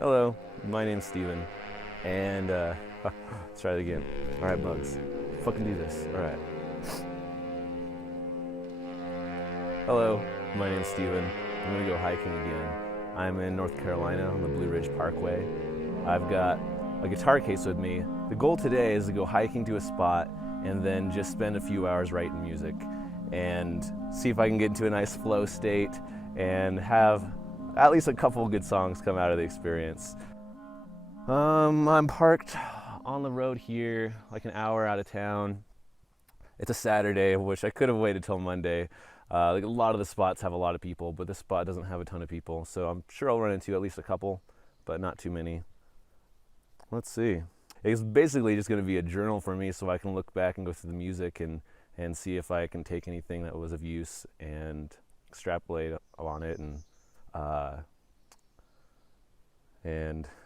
Hello, my name's Steven, and let's try it again. All right, Bugs, fucking do this. All right. Hello, my name's Steven. I'm gonna go hiking again. I'm in North Carolina on the Blue Ridge Parkway. I've got a guitar case with me. The goal today is to go hiking to a spot and then just spend a few hours writing music and see if I can get into a nice flow state and have at least a couple good songs come out of the experience. I'm parked on the road here, like an hour out of town. It's a Saturday, which I could have waited till Monday. Like a lot of the spots have a lot of people, but this spot doesn't have a ton of people, so I'm sure I'll run into at least a couple, but not too many. Let's see. It's basically just going to be a journal for me, so I can look back and go through the music and see if I can take anything that was of use and extrapolate on it and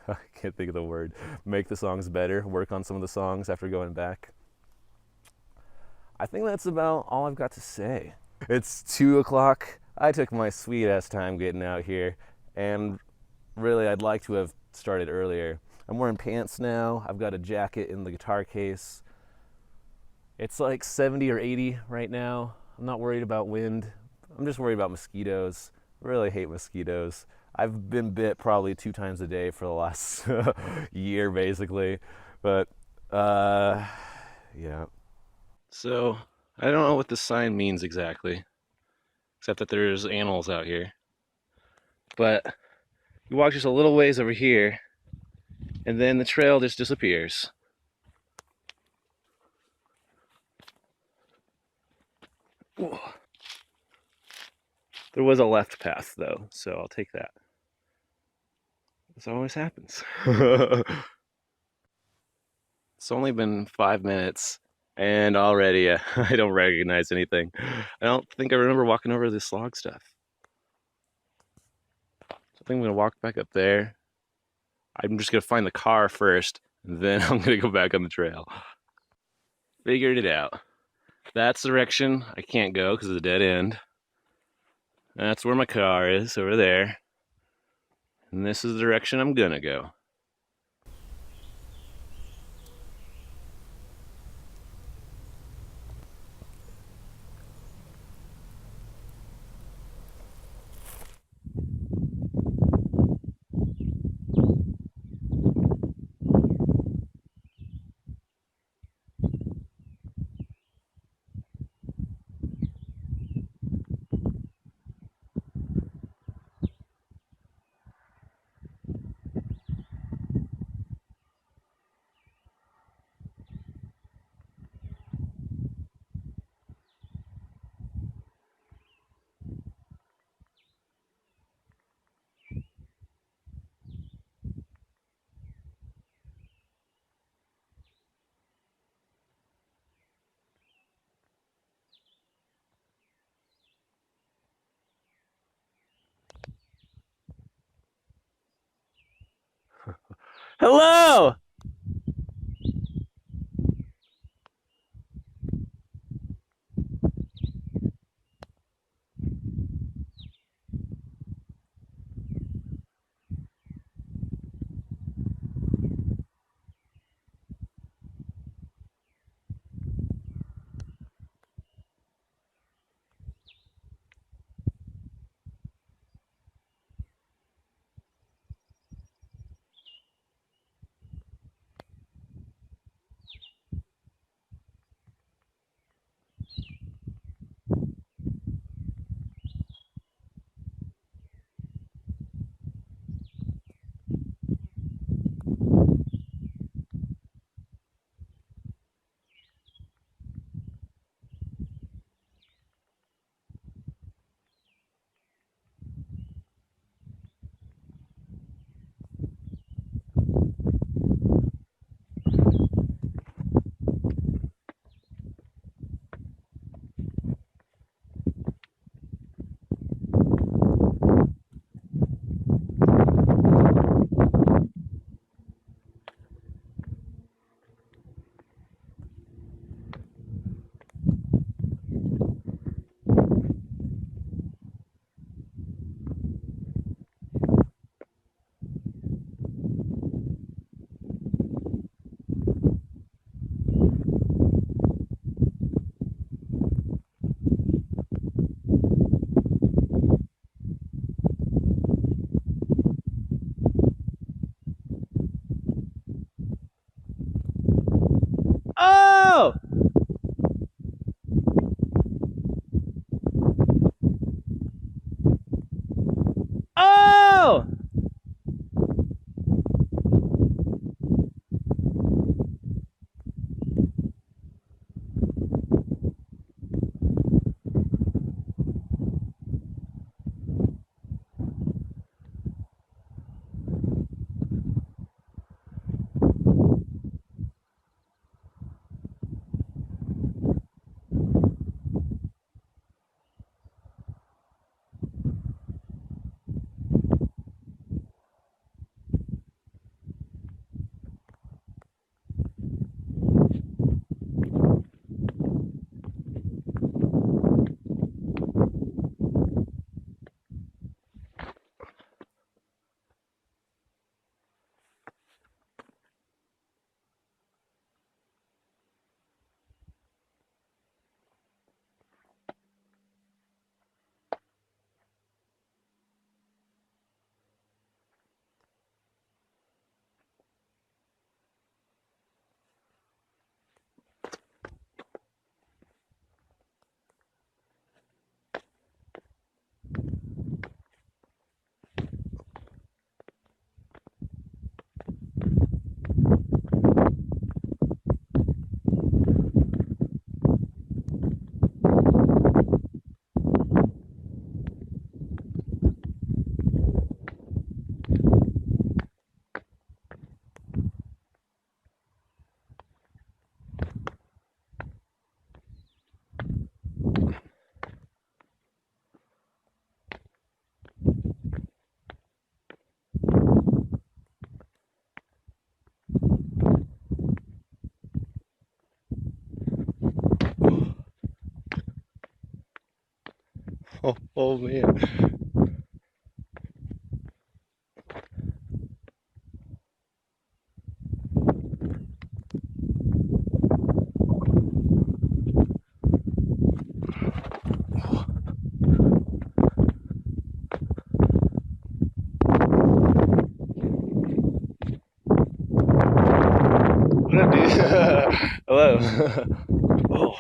I can't think of the word, make the songs better, work on some of the songs after going back. I think that's about all I've got to say. It's 2 o'clock. I took my sweet ass time getting out here, and really I'd like to have started earlier. I'm wearing pants now. I've got a jacket in the guitar case. It's like 70 or 80 right now. I'm not worried about wind. I'm just worried about mosquitoes. I really hate mosquitoes. I've been bit probably 2 times a day for the last year, basically. But, yeah. So, I don't know what this sign means exactly, except that there's animals out here. But you walk just a little ways over here, and then the trail just disappears. Ooh. There was a left path, though, so I'll take that. This always happens. It's only been 5 minutes, and already I don't recognize anything. I don't think I remember walking over this log stuff. So I think I'm gonna walk back up there. I'm just gonna find the car first, and then I'm gonna go back on the trail. Figured it out. That's the direction I can't go because of the dead end. That's where my car is, over there. And this is the direction I'm gonna go. Hello! Oh man. What up, dude? Hello. Oh.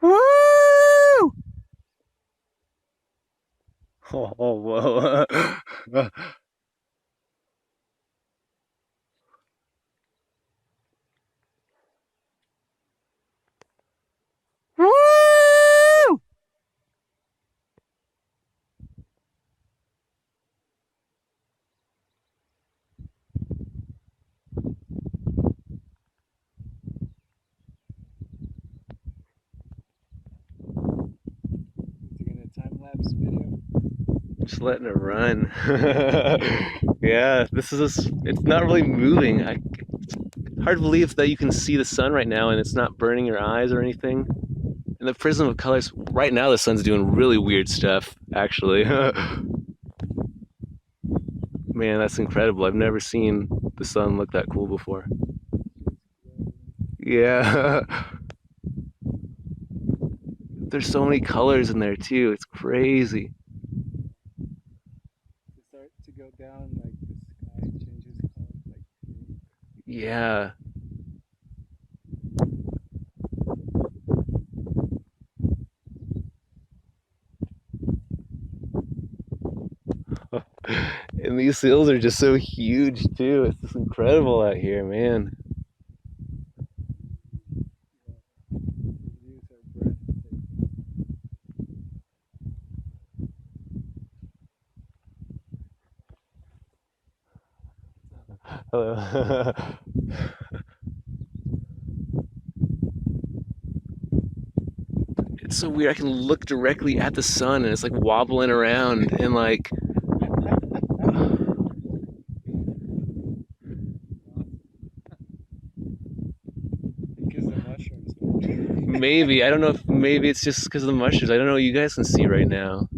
Woo! Oh, whoa. Woo! Taking a time lapse video. Just letting it run. Yeah, it's not really moving. It's hard to believe that you can see the sun right now and it's not burning your eyes or anything. And the prism of colors, right now the sun's doing really weird stuff, actually. Man, that's incredible. I've never seen the sun look that cool before. Yeah. There's so many colors in there too. It's crazy. To start to go down, like the sky changes color, like green. Yeah. And these hills are just so huge too. It's just incredible out here, man. Yeah, the views are breathtaking. Hello. It's so weird. I can look directly at the sun and it's like wobbling around and like Because the mushrooms, man. maybe, I don't know if maybe it's just because of the mushrooms. I don't know what you guys can see right now.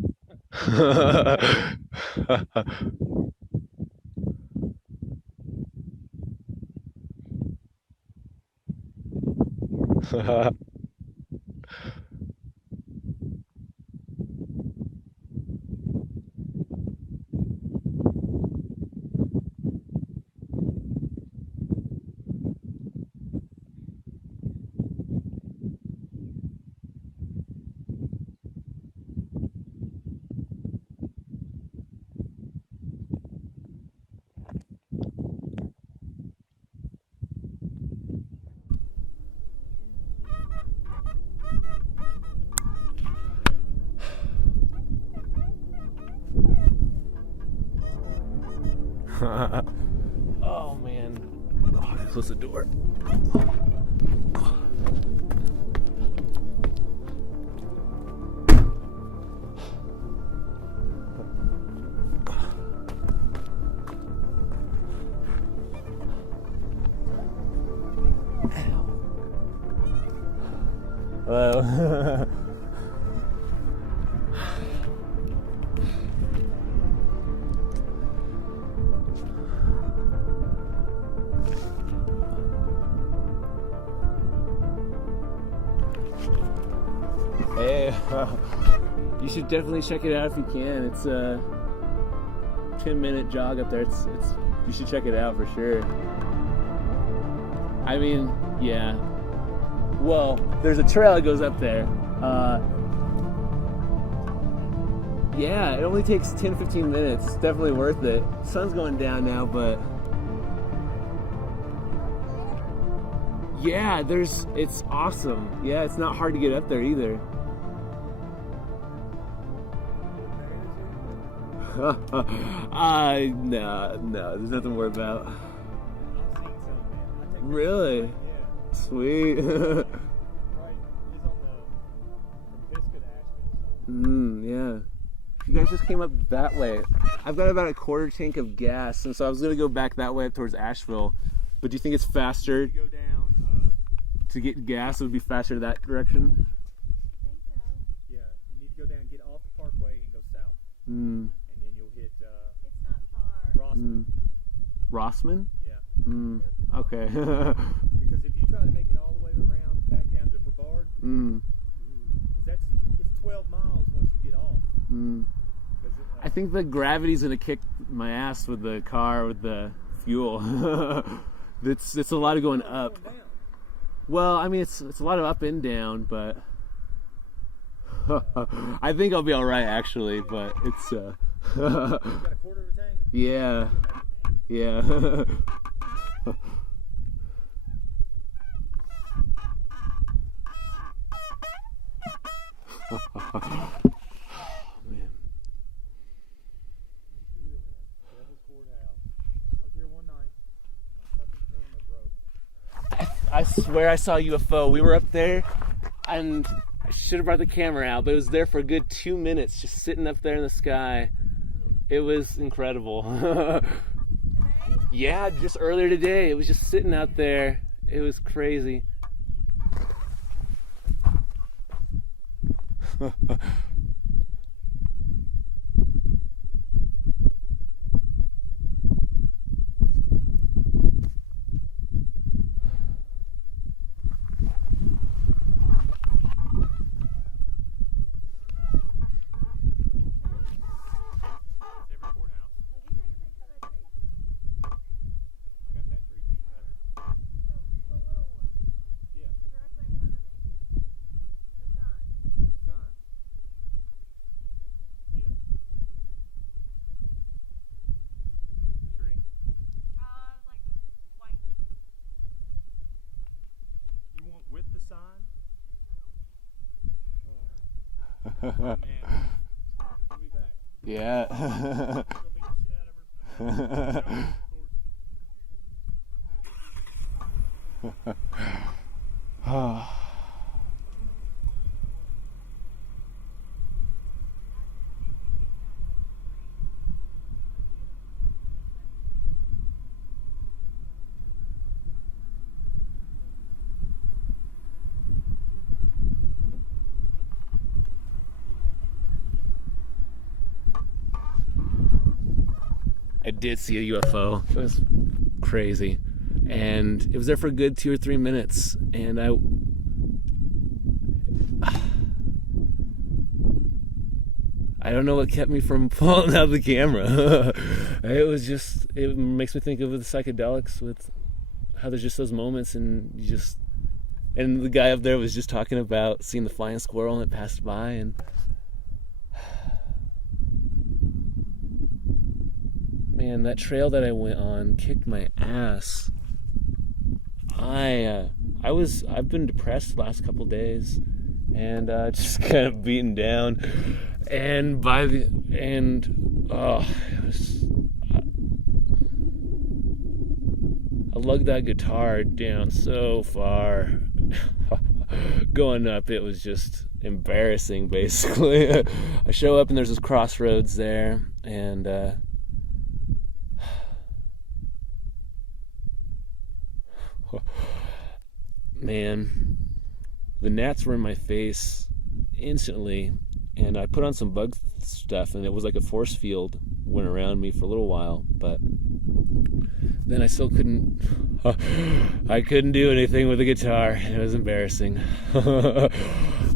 Oh man. Close the door. Hello. Hey, you should definitely check it out if you can. It's a 10-minute jog up there. It's you should check it out for sure. I mean, yeah. Well, there's a trail that goes up there. Yeah, it only takes 10-15 minutes. It's definitely worth it. Sun's going down now, but yeah, it's awesome. Yeah, it's not hard to get up there either. No, there's nothing to worry about. Really? Sweet. Yeah. You guys just came up that way. I've got about a quarter tank of gas, and so I was gonna go back that way up towards Asheville. But do you think it's faster Go down. to get gas? It would be faster that direction. I think so. Yeah, you need to go down, get off the parkway, and go south, and then you'll hit It's not far. Rossman. Rossman? Yeah. Okay. Because if you try to make it all the way around back down to Brevard, it's 12 miles once you get off. I think the gravity's gonna kick my ass with the car with the fuel. It's a lot of going up. Going down. Well, I mean it's a lot of up and down, but I think I'll be all right actually. But it's You got a quarter of a tank? yeah, yeah. Man. Devil's Courthouse. I was here one night. My fucking camera broke. I swear I saw a UFO. We were up there, and I should have brought the camera out, but it was there for a good 2 minutes, just sitting up there in the sky. It was incredible. Today? Yeah, just earlier today. It was just sitting out there. It was crazy. Every courthouse. Did you take a picture of that tree? I got that tree even better. No, the little one. Yeah, Directly in front of me. The sign. sign. Yeah. The tree. I was like the white tree. You want with the sign? Oh, man. We'll be back. Yeah. Go beat the shit out of her. I did see a UFO. It was crazy. And it was there for a good 2 or 3 minutes. And I don't know what kept me from pulling out the camera. It makes me think of the psychedelics with how there's just those moments and and the guy up there was just talking about seeing the flying squirrel and it passed by and man, that trail that I went on kicked my ass. I've been depressed the last couple days and just kind of beaten down. And I lugged that guitar down so far. Going up, it was just embarrassing, basically. I show up and there's this crossroads there, and man, the gnats were in my face instantly, and I put on some bug stuff, and it was like a force field went around me for a little while, but then I still couldn't do anything with the guitar. It was embarrassing.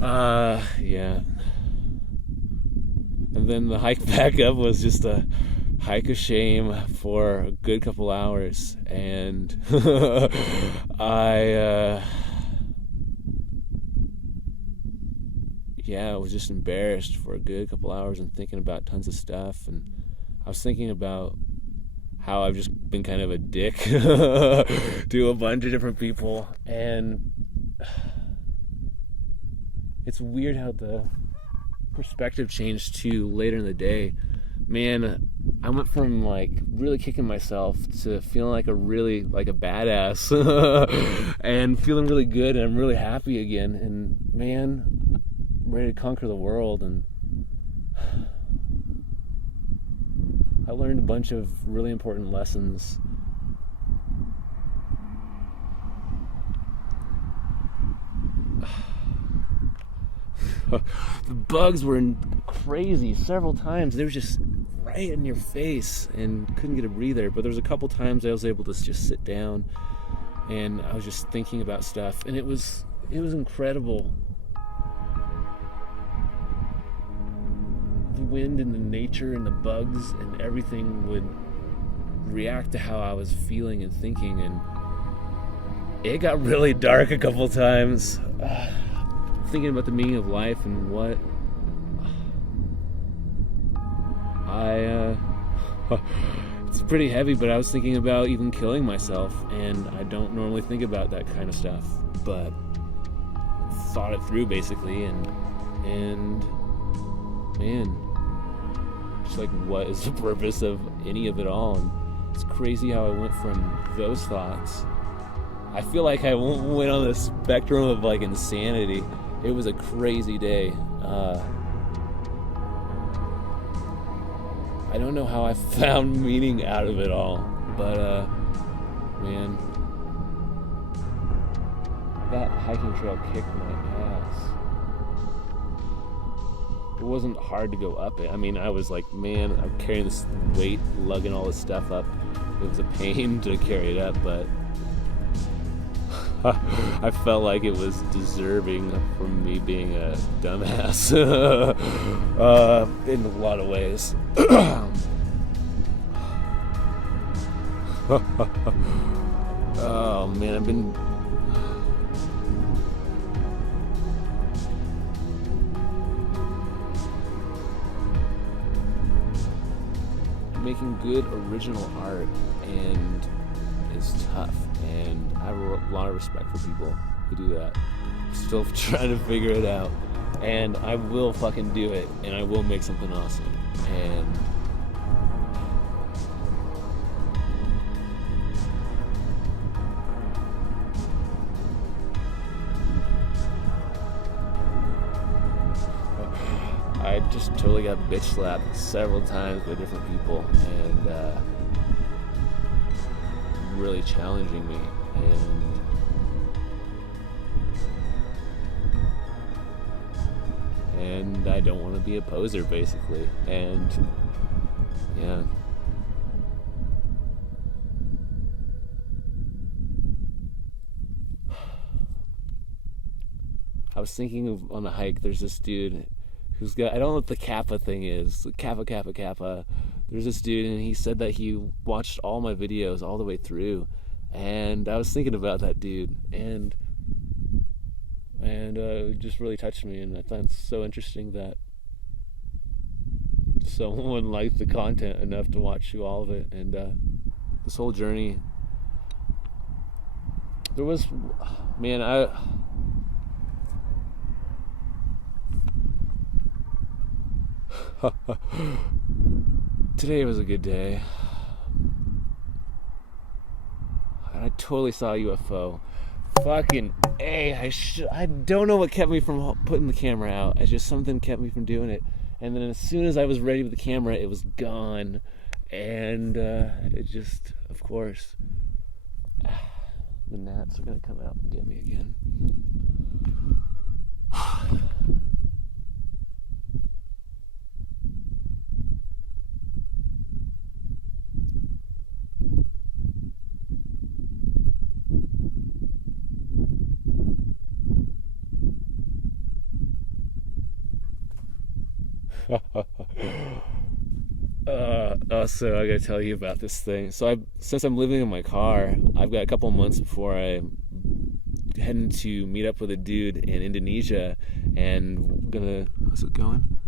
Yeah. And then the hike back up was just a hike of shame for a good couple hours, and I was just embarrassed for a good couple hours and thinking about tons of stuff, and I was thinking about how I've just been kind of a dick to a bunch of different people, and it's weird how the perspective changed too later in the day. Man, I went from like really kicking myself to feeling like a badass and feeling really good, and I'm really happy again, and man, I'm ready to conquer the world. And I learned a bunch of really important lessons. The bugs were crazy several times. They were just right in your face and couldn't get a breather. But there was a couple times I was able to just sit down and I was just thinking about stuff, and it was incredible. The wind and the nature and the bugs and everything would react to how I was feeling and thinking, and it got really dark a couple times. Thinking about the meaning of life and what it's pretty heavy, but I was thinking about even killing myself, and I don't normally think about that kind of stuff, but thought it through basically, and man, just like, what is the purpose of any of it all? And it's crazy how I went from those thoughts. I feel like I went on the spectrum of like insanity. It was a crazy day. I don't know how I found meaning out of it all, but man, that hiking trail kicked my ass. It wasn't hard to go up it. I mean, I was like, man, I'm carrying this weight, lugging all this stuff up. It was a pain to carry it up, but I felt like it was deserving from me being a dumbass in a lot of ways. Oh man, I've been making good original art, and it's tough, and I have a lot of respect for people who do that. I'm still trying to figure it out, and I will fucking do it, and I will make something awesome. And I just totally got bitch slapped several times by different people, and really challenging me, and I don't want to be a poser basically, and yeah. I was thinking of, on a hike, there's this dude who's got, I don't know what the Kappa thing is, Kappa. There's this dude, and he said that he watched all my videos all the way through, and I was thinking about that dude, and it just really touched me, and I thought it's so interesting that someone liked the content enough to watch through all of it. And this whole journey, there was, man, today was a good day. I totally saw a UFO. Fucking A, I don't know what kept me from putting the camera out. It's just something kept me from doing it. And then as soon as I was ready with the camera, it was gone. And it just, of course, the gnats are going to come out and get me again. So I gotta tell you about this thing. So since I'm living in my car, I've got a couple months before I'm heading to meet up with a dude in Indonesia, and gonna, how's it going?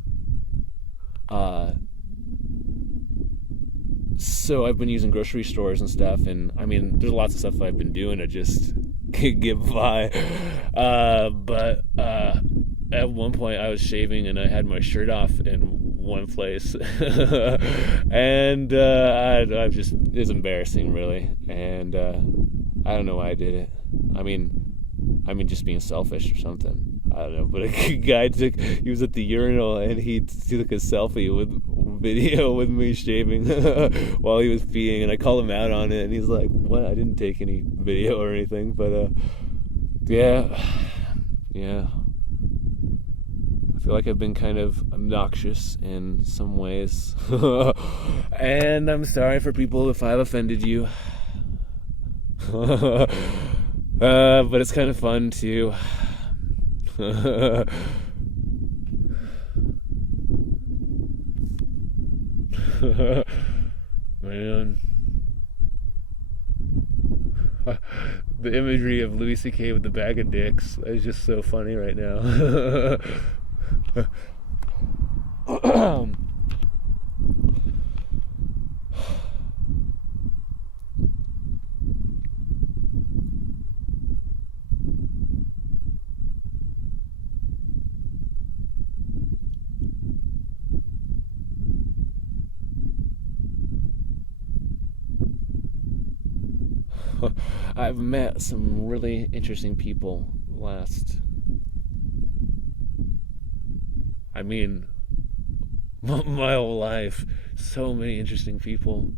So I've been using grocery stores and stuff, and I mean, there's lots of stuff I've been doing to just get by. But at one point I was shaving and I had my shirt off in one place, and I just, it's embarrassing, really, and I don't know why I did it. I mean, just being selfish or something. I don't know. But a guy he was at the urinal and he took a selfie with video with me shaving while he was peeing, and I called him out on it, and he's like, "What? I didn't take any video or anything." But yeah. I feel like I've been kind of obnoxious in some ways, and I'm sorry for people if I've offended you. But it's kind of fun too. Man, the imagery of Louis C.K. with the bag of dicks is just so funny right now. I've met some really interesting people my whole life. So many interesting people.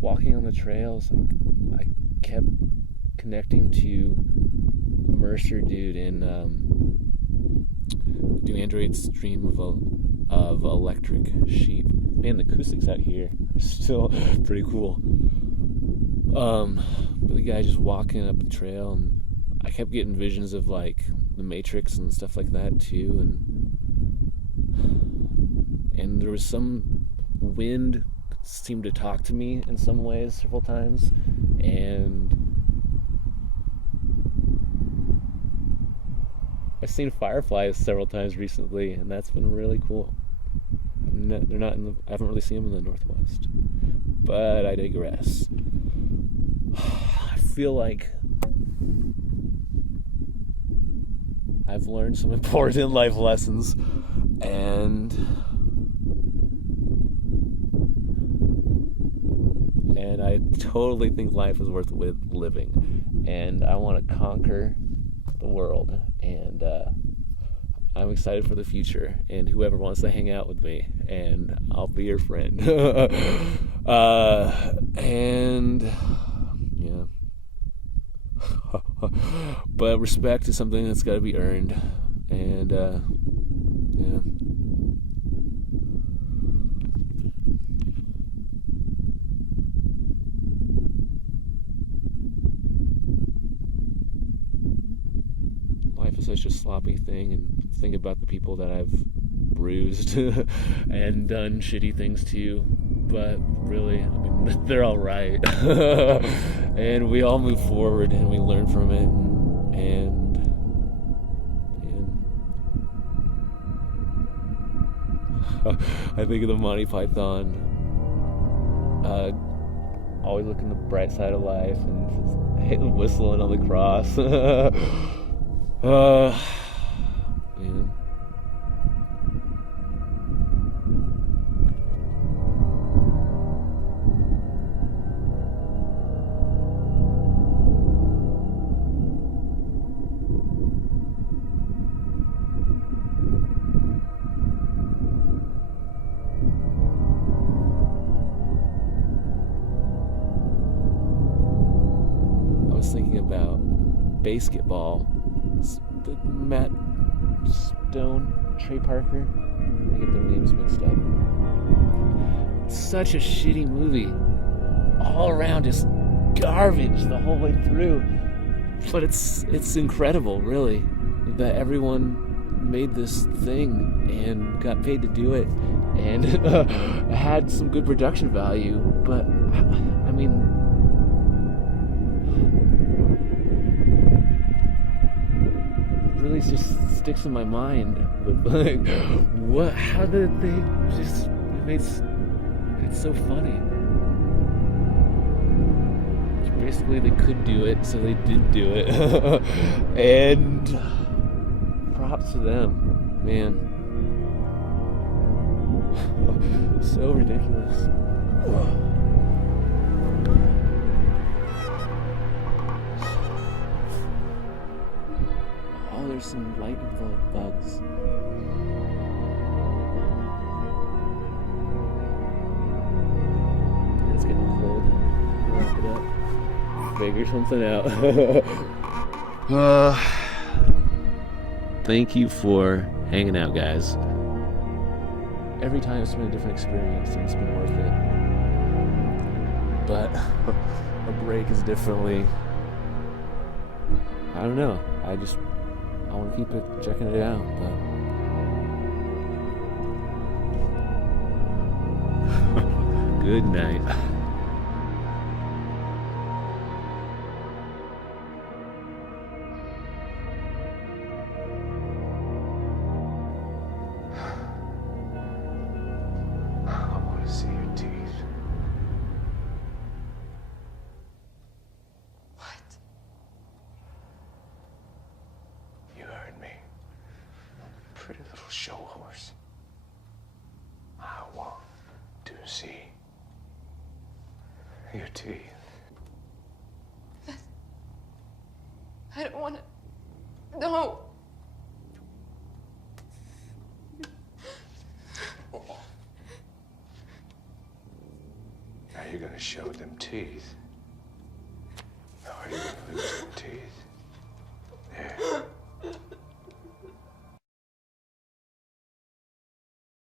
Walking on the trails, I kept connecting to a Mercer dude in New Android's stream of electric sheep. Man, the acoustics out here are still pretty cool. But the guy just walking up the trail, and I kept getting visions of like the Matrix and stuff like that too, and there was some wind seemed to talk to me in some ways several times, and I've seen fireflies several times recently, and that's been really cool. They're not I haven't really seen them in the Northwest, but I digress. I feel like I've learned some important life lessons, and I totally think life is worth living, and I want to conquer the world, and I'm excited for the future, and whoever wants to hang out with me, and I'll be your friend. And yeah. But respect is something that's got to be earned, and yeah. Life is such a sloppy thing, and think about the people that I've bruised and done shitty things to, but really, I mean, they're all right. And we all move forward and we learn from it, and I think of the Monty Python. Always looking the bright side of life and whistling on the cross. Man. I was thinking about basketball. The Matt Stone, Trey Parker. I get their names mixed up. It's such a shitty movie. All around just garbage the whole way through. But it's incredible, really, that everyone made this thing and got paid to do it, and had some good production value. But I mean, really just sticks in my mind with like, what? How did they just? It's so funny. Basically, they could do it, so they did do it, and props to them, man. So ridiculous. Oh, there's some lightning bugs. It's getting cold. Wrap it up. Figure something out. Thank you for hanging out, guys. Every time it's been a different experience and it's been worth it. But a break is definitely, I don't know. I want to keep checking it out. But good night. See your teeth. What? You heard me. Pretty little show horse. I want to see your teeth. I don't want to. No. Now you're gonna show them teeth. Now are you gonna lose them teeth? There.